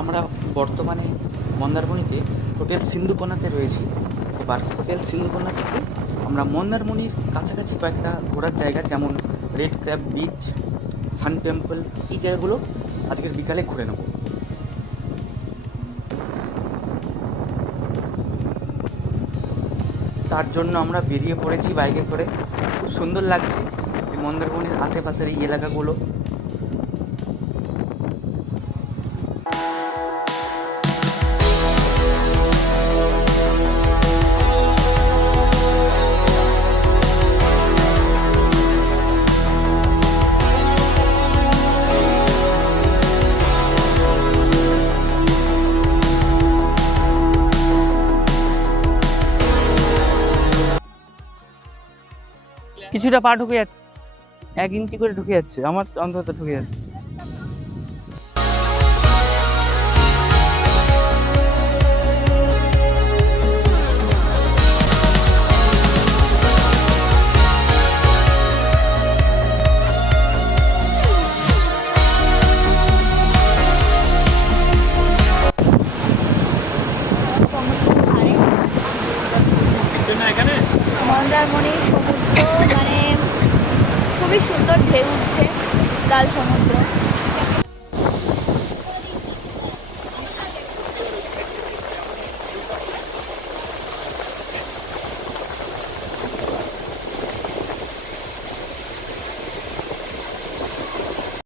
আমরা বর্তমানে মন্দারমণিতে হোটেল সিন্ধুকোনাতে রয়েছি। এবার হোটেল সিন্ধুকোনা থেকে আমরা মন্দারমণির কাছাকাছি কয়েকটা ঘোরার জায়গা যেমন রেড ক্র্যাব বিচ, সান টেম্পল, এই জায়গাগুলো আজকের বিকালে ঘুরে নেব। তার জন্য আমরা বেরিয়ে পড়েছি বাইকে করে। খুব সুন্দর লাগছে এই মন্দারমণির আশেপাশের এই এলাকাগুলো। কিছুটা পা ঢুকে যাচ্ছে, 1 ইঞ্চি করে ঢুকে যাচ্ছে, আমার অন্তত ঢুকে যাচ্ছে। মন্দারমণির সমুদ্র মানে খুবই সুন্দর ঢেউ উঠছে, লাল সমুদ্র।